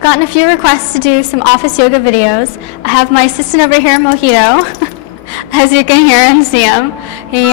Gotten a few requests to do some office yoga videos. I have my assistant over here, Mojito, as you can hear and see him. He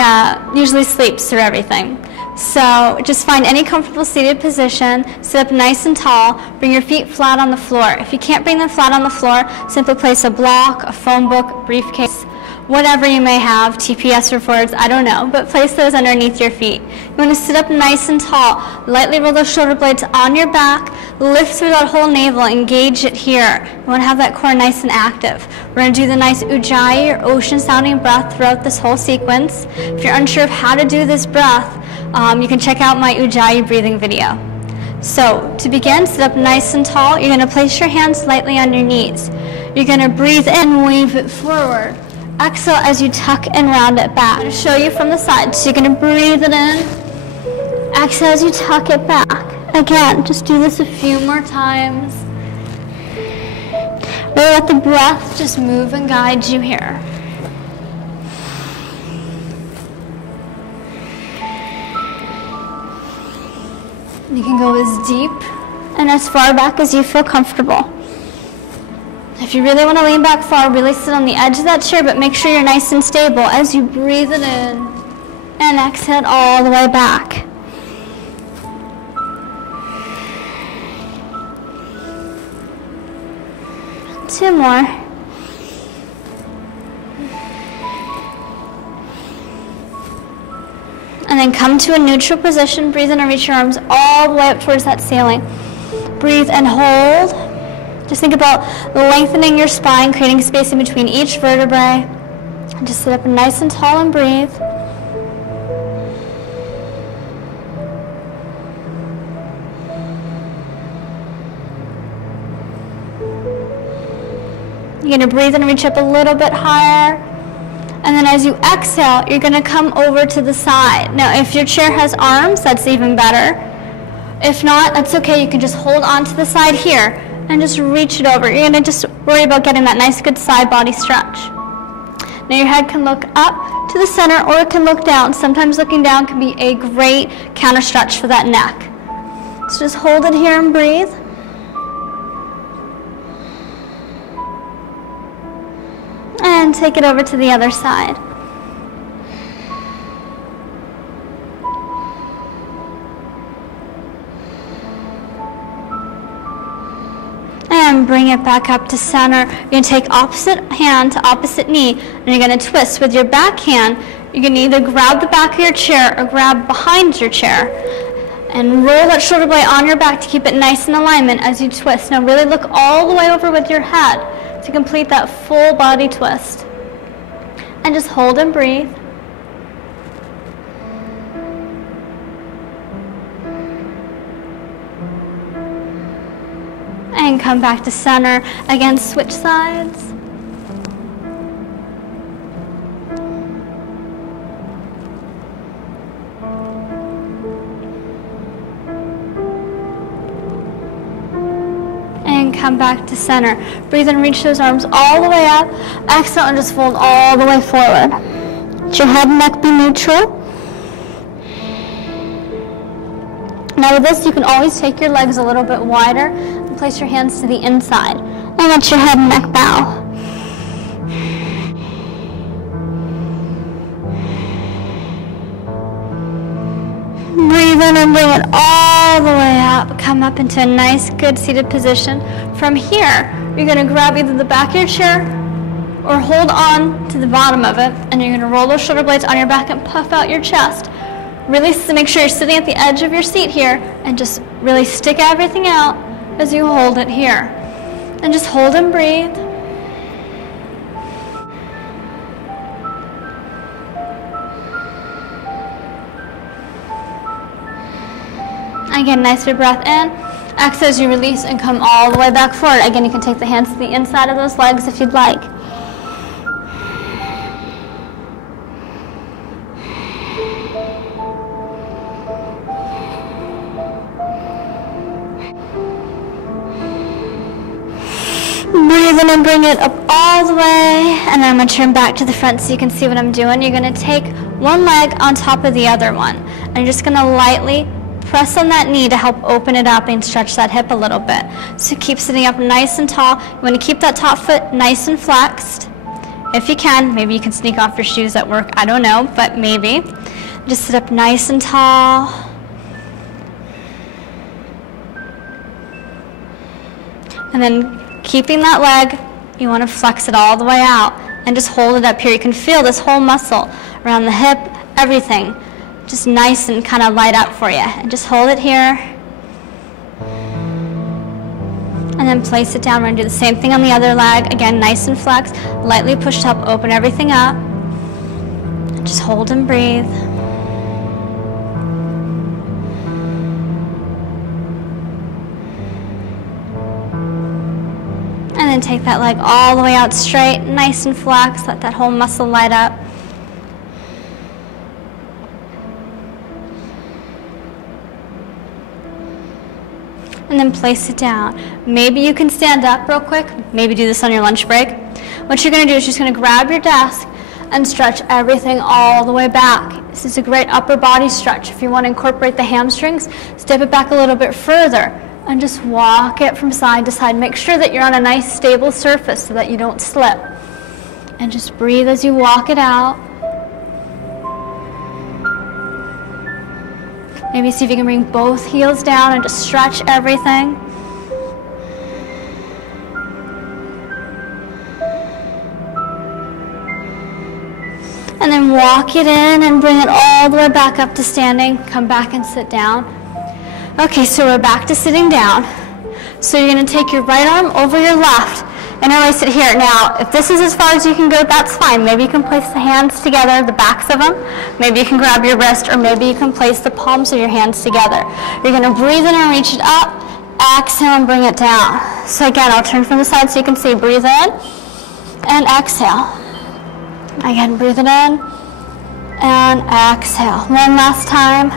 usually sleeps through everything. So just find any comfortable seated position, sit up nice and tall, bring your feet flat on the floor. If you can't bring them flat on the floor, simply place a block, a phone book, briefcase, whatever you may have, TPS reports, I don't know, but place those underneath your feet. You want to sit up nice and tall, lightly roll those shoulder blades on your back, lift through that whole navel, engage it here. You want to have that core nice and active. We're going to do the nice Ujjayi or ocean sounding breath throughout this whole sequence. If you're unsure of how to do this breath, you can check out my Ujjayi breathing video. So to begin, sit up nice and tall. You're going to place your hands lightly on your knees. You're going to breathe in, wave it forward. Exhale as you tuck and round it back. I'm going to show you from the side. So you're going to breathe it in. Exhale as you tuck it back. Again, just do this a few more times. Really let the breath just move and guide you here. You can go as deep and as far back as you feel comfortable. If you really want to lean back far, really sit on the edge of that chair, but make sure you're nice and stable as you breathe it in and exhale all the way back. Two more. And then come to a neutral position. Breathe in and reach your arms all the way up towards that ceiling. Breathe and hold. Just think about lengthening your spine, creating space in between each vertebrae. And just sit up nice and tall and breathe. You're going to breathe and reach up a little bit higher. And then as you exhale, you're going to come over to the side. Now, if your chair has arms, that's even better. If not, that's okay. You can just hold on to the side here and just reach it over. You're going to just worry about getting that nice, good side body stretch. Now, your head can look up to the center or it can look down. Sometimes looking down can be a great counter stretch for that neck. So just hold it here and breathe. And take it over to the other side. And bring it back up to center. You're going to take opposite hand to opposite knee, and you're going to twist. With your back hand, you're going to either grab the back of your chair or grab behind your chair. And roll that shoulder blade on your back to keep it nice in alignment as you twist. Now really look all the way over with your head to complete that full body twist. And just hold and breathe. And come back to center. Again, switch sides. Come back to center. Breathe and reach those arms all the way up. Exhale and just fold all the way forward. Let your head and neck be neutral. Now with this, you can always take your legs a little bit wider and place your hands to the inside. And let your head and neck bow. Breathe in and bring it all the way up. Come up into a nice, good seated position. From here, you're going to grab either the back of your chair or hold on to the bottom of it, and you're going to roll those shoulder blades on your back and puff out your chest. Really make sure you're sitting at the edge of your seat here, and just really stick everything out as you hold it here. And just hold and breathe. Again, nice big breath in. Exhale as you release and come all the way back forward. Again, you can take the hands to the inside of those legs if you'd like. Breathe in and bring it up all the way. And then I'm going to turn back to the front so you can see what I'm doing. You're going to take one leg on top of the other one. And you're just going to lightly press on that knee to help open it up and stretch that hip a little bit. So keep sitting up nice and tall. You want to keep that top foot nice and flexed. If you can, maybe you can sneak off your shoes at work, I don't know, but maybe. Just sit up nice and tall. And then keeping that leg, you want to flex it all the way out and just hold it up here. You can feel this whole muscle around the hip, everything, just nice and kind of light up for you. And just hold it here. And then place it down. We're going to do the same thing on the other leg. Again, nice and flexed. Lightly pushed up, open everything up. Just hold and breathe. And then take that leg all the way out straight, nice and flexed. Let that whole muscle light up. And then place it down. Maybe you can stand up real quick. Maybe do this on your lunch break. What you're going to do is just going to grab your desk and stretch everything all the way back. This is a great upper body stretch. If you want to incorporate the hamstrings, step it back a little bit further and just walk it from side to side. Make sure that you're on a nice stable surface so that you don't slip. And just breathe as you walk it out. Maybe see if you can bring both heels down and just stretch everything. And then walk it in and bring it all the way back up to standing. Come back and sit down. Okay, so we're back to sitting down. So you're going to take your right arm over your left. Interlace it here. Now, if this is as far as you can go, that's fine. Maybe you can place the hands together, the backs of them. Maybe you can grab your wrist, or maybe you can place the palms of your hands together. You're going to breathe in and reach it up. Exhale and bring it down. So again, I'll turn from the side so you can see. Breathe in and exhale. Again, breathe it in and exhale. One last time.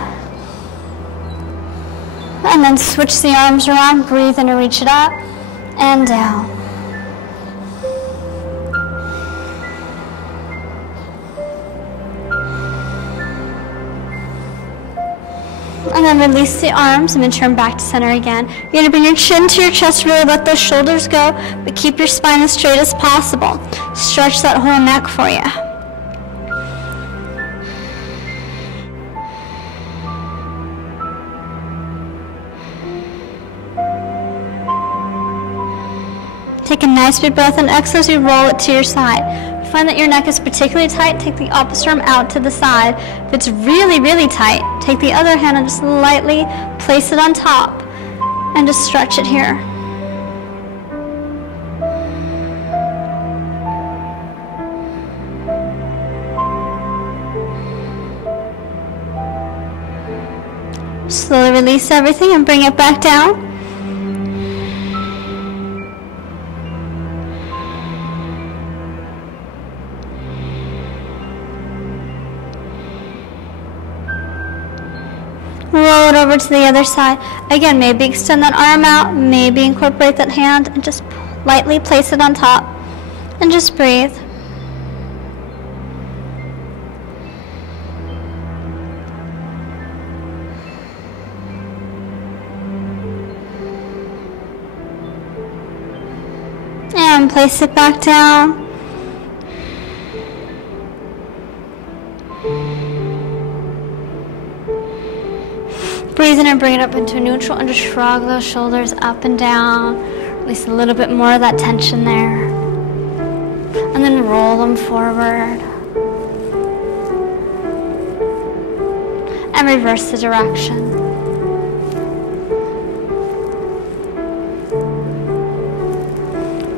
And then switch the arms around. Breathe in and reach it up and down. And then release the arms and then turn back to center again. You're going to bring your chin to your chest, really let those shoulders go, but keep your spine as straight as possible. Stretch that whole neck for you. Take a nice big breath and exhale as you roll it to your side. If you find that your neck is particularly tight, take the opposite arm out to the side. If it's really, really tight, take the other hand and just lightly place it on top and just stretch it here. Slowly release everything and bring it back down. Roll it over to the other side. Again, maybe extend that arm out, maybe incorporate that hand and just lightly place it on top and just breathe. And place it back down. Breathe in and bring it up into neutral and just shrug those shoulders up and down. Release a little bit more of that tension there. And then roll them forward. And reverse the direction.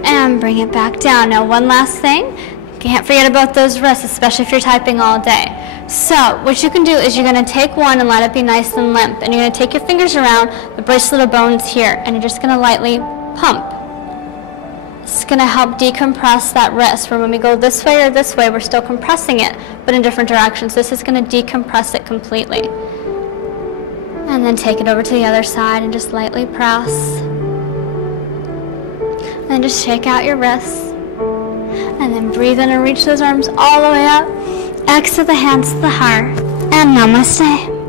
And bring it back down. Now one last thing. Can't forget about those wrists, especially if you're typing all day. So what you can do is you're going to take one and let it be nice and limp. And you're going to take your fingers around the bracelet of bones here. And you're just going to lightly pump. It's going to help decompress that wrist. Where when we go this way or this way, we're still compressing it, but in different directions. This is going to decompress it completely. And then take it over to the other side and just lightly press. And then just shake out your wrists. And then breathe in and reach those arms all the way up. Exhale the hands to the heart. And namaste.